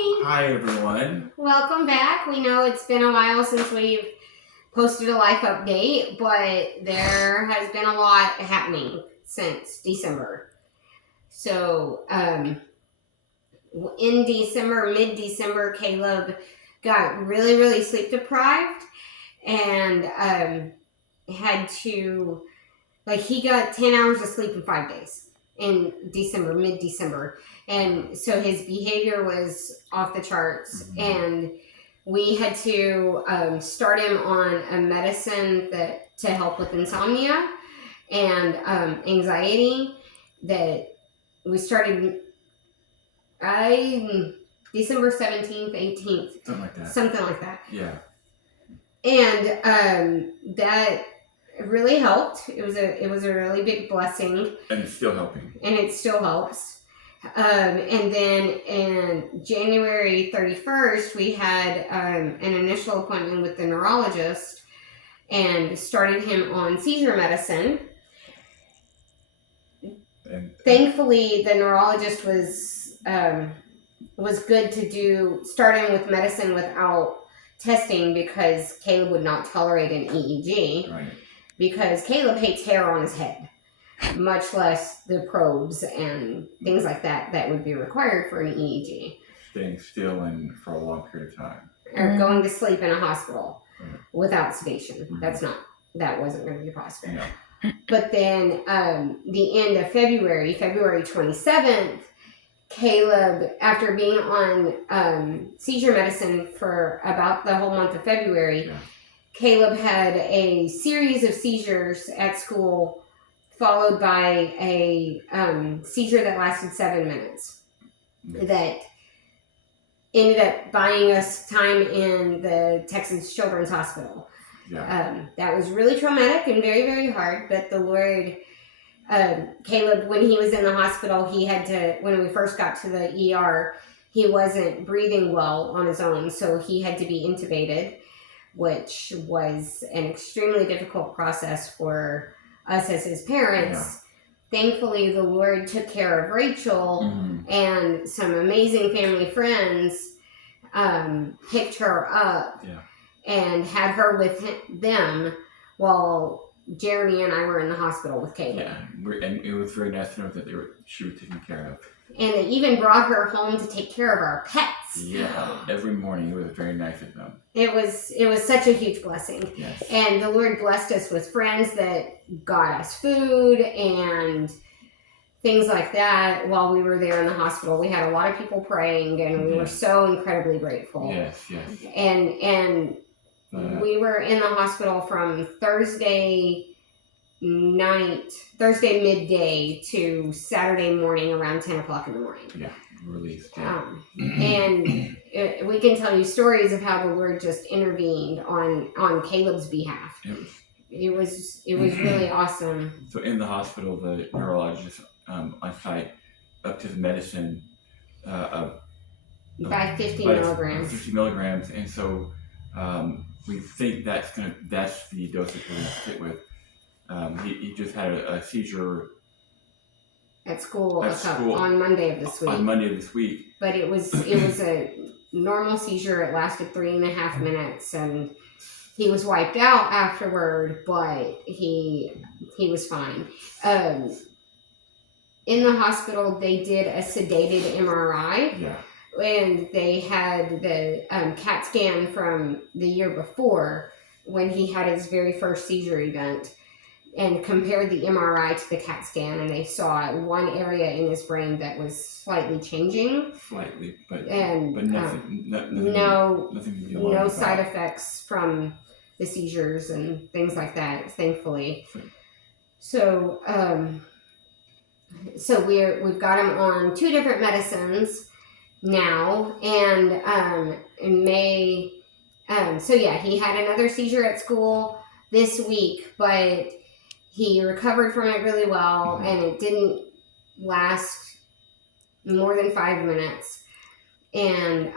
Hi, everyone. Welcome back. We know it's been a while since we've posted a life update, but there has been a lot happening since December. So, in December, mid-December, Caleb got really sleep deprived and had to, he got 10 hours of sleep in 5 days in December, mid-December. And so his behavior was off the charts. Mm-hmm. And we had to start him on a medicine to help with insomnia and anxiety that we started December 17th, 18th. Something like that. Yeah. And that really helped. It was a really big blessing. And it's still helping. And it still helps. And then in January 31st, we had an initial appointment with the neurologist and started him on seizure medicine. And thankfully, the neurologist was good to start him with medicine without testing because Caleb would not tolerate an EEG. Right. Because Caleb hates hair on his head, much less the probes and things like that would be required for an EEG. Staying still and for a long period of time. Or going to sleep in a hospital without sedation. Mm-hmm. That wasn't going to be possible. No. But then the end of February 27th, Caleb, after being on seizure medicine for about the whole month of February, Caleb had a series of seizures at school, followed by a seizure that lasted 7 minutes. That ended up buying us time in the Texas Children's Hospital. Yeah. That was really traumatic and very hard, but the Lord, Caleb, when he was in the hospital, when we first got to the ER, he wasn't breathing well on his own, so he had to be intubated, which was an extremely difficult process for us as his parents. Yeah. Thankfully, the Lord took care of Rachel, and some amazing family friends picked her up and had her with them while Jeremy and I were in the hospital with Caleb. Yeah, and it was very nice to know that she was taken care of. And they even brought her home to take care of our pets. Yeah, every morning. It was very nice of them. It was such a huge blessing. Yes. And the Lord blessed us with friends that got us food and things like that while we were there in the hospital. We had a lot of people praying, and we were so incredibly grateful. Yes. And we were in the hospital from Thursday midday to Saturday morning around 10 o'clock in the morning. Yeah, released. And we can tell you stories of how the Lord just intervened on Caleb's behalf. It was really awesome. So in the hospital, the neurologist on site upped his medicine by 50 milligrams. 50 milligrams, and so we think that's the dosage we're going to stick with. He just had a seizure at school on Monday of this week. On Monday of this week. But it was a normal seizure. It lasted 3.5 minutes, and he was wiped out afterward, but he was fine. In the hospital, they did a sedated MRI. Yeah. And they had the CAT scan from the year before when he had his very first seizure event, and compared the MRI to the CAT scan, and they saw one area in his brain that was slightly changing. Slightly, but nothing no side effects from the seizures and things like that, thankfully. So we've got him on 2 different medicines now, and in May, he had another seizure at school this week, but he recovered from it really well, and it didn't last more than 5 minutes. And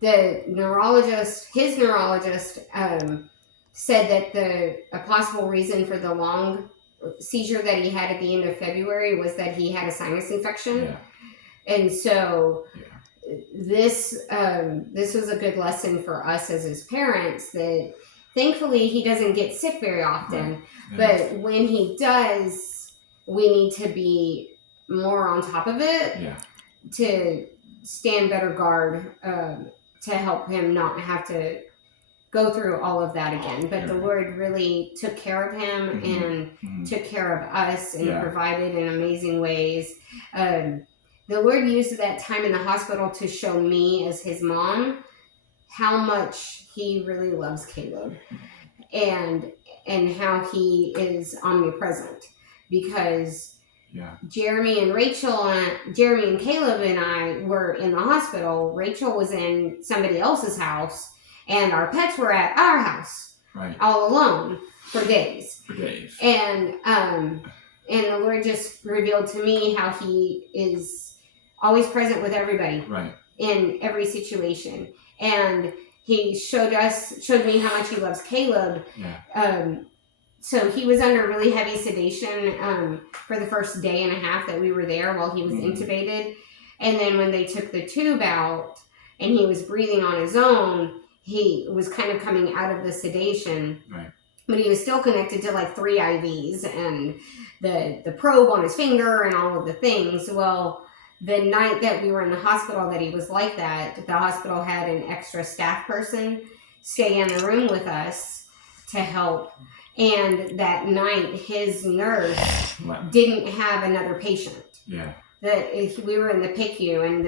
his neurologist said that a possible reason for the long seizure that he had at the end of February was that he had a sinus infection. Yeah. And so this was a good lesson for us as his parents, that thankfully he doesn't get sick very often, Right. Yeah. but when he does, we need to be more on top of it Yeah. to stand better guard, to help him not have to go through all of that again. But the Lord really took care of him and took care of us and provided in amazing ways. The Lord used that time in the hospital to show me as his mom how much he really loves Caleb, and how he is omnipresent, because Jeremy and Caleb and I were in the hospital. Rachel was in somebody else's house, and our pets were at our house, all alone for days. And the Lord just revealed to me how he is always present with everybody, in every situation. And he showed me how much he loves Caleb. So he was under really heavy sedation for the first day and a half that we were there while he was intubated. And then when they took the tube out and he was breathing on his own, he was kind of coming out of the sedation. But he was still connected to like 3 IVs and the probe on his finger and all of the things. Well, the night that we were in the hospital that he was like that, the hospital had an extra staff person stay in the room with us to help. And that night, his nurse didn't have another patient. We were in the PICU, and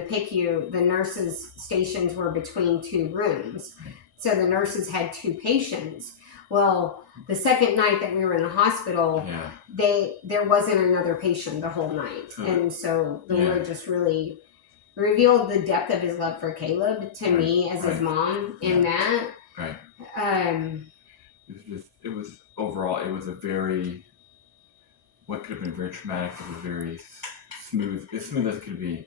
the nurses' stations were between 2 rooms. So the nurses had 2 patients. Well, the second night that we were in the hospital, there wasn't another patient the whole night. And so the Lord just really revealed the depth of his love for Caleb to me as his mom in that. It was overall, it was a very, what could have been very traumatic, it was very smooth, as smooth as it could be.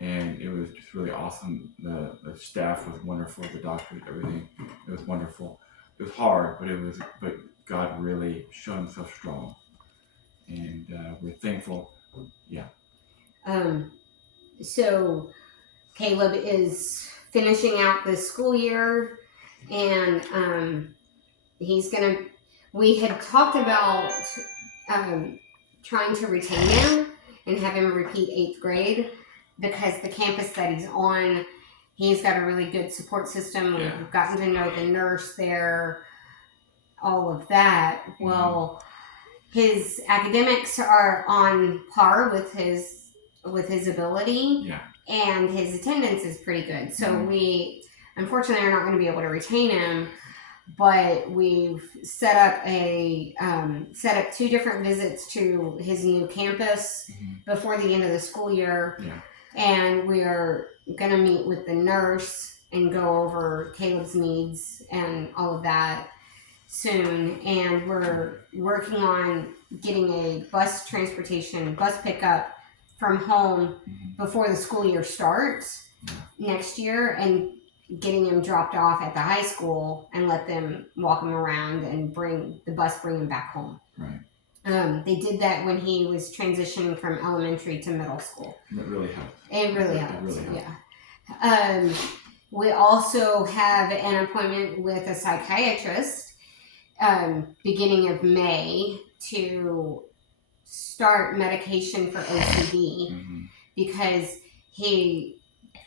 And it was just really awesome. The staff was wonderful, the doctors, everything. It was wonderful. It was hard, but God really showed himself strong. And we're thankful. So Caleb is finishing out this school year, and we had talked about trying to retain him and have him repeat 8th grade, because the campus that he's on, he's got a really good support system. We've gotten to know the nurse there, all of that. Well, his academics are on par with his ability, and his attendance is pretty good. So we, unfortunately, are not going to be able to retain him. But we've set up 2 different visits to his new campus before the end of the school year. And we are going to meet with the nurse and go over Caleb's needs and all of that soon. And we're working on getting a bus pickup from home before the school year starts next year, and getting him dropped off at the high school and let them walk him around and bring him back home. They did that when he was transitioning from elementary to middle school. And it really helped. It really helped. We also have an appointment with a psychiatrist beginning of May to start medication for OCD, because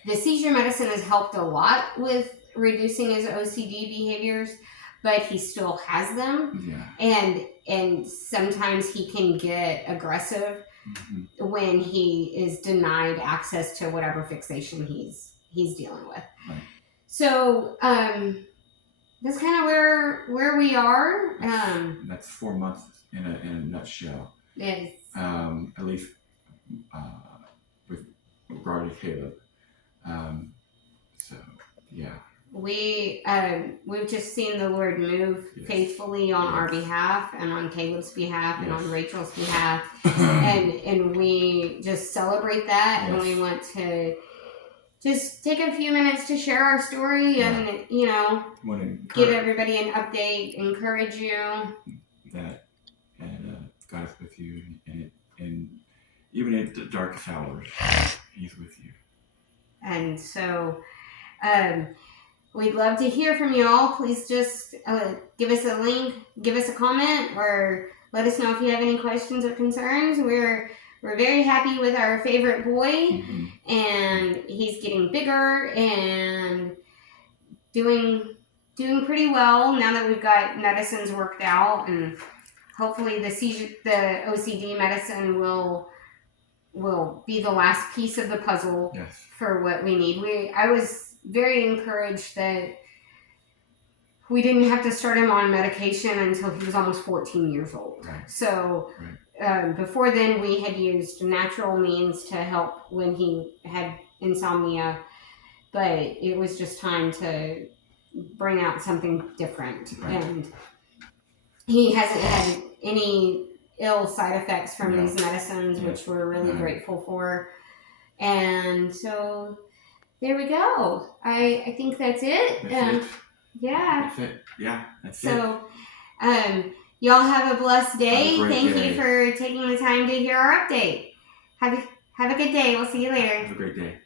the seizure medicine has helped a lot with reducing his OCD behaviors, but he still has them. And sometimes he can get aggressive when he is denied access to whatever fixation he's dealing with. So that's kind of where we are. That's 4 months in a nutshell. Yes. At least with regard to Caleb. We've just seen the Lord move faithfully on our behalf and on Caleb's behalf and on Rachel's behalf, and we just celebrate that, and we want to just take a few minutes to share our story and give everybody an update, encourage you that, and God is with you, and even in the darkest hours, He's with you. And so we'd love to hear from you all. Please just give us a link, give us a comment, or let us know if you have any questions or concerns. We're very happy with our favorite boy, and he's getting bigger and doing pretty well now that we've got medicines worked out, and hopefully the OCD medicine will be the last piece of the puzzle for what we need. I was very encouraged that we didn't have to start him on medication until he was almost 14 years old. Right. So before then, we had used natural means to help when he had insomnia, but it was just time to bring out something different. Right. And he hasn't had any ill side effects from these medicines, which we're really grateful for. And so there we go. I think that's it. That's it. Yeah. That's it. Yeah, that's it. So, y'all have a blessed day. Thank day. you for taking the time to hear our update. Have a good day. We'll see you later. Have a great day.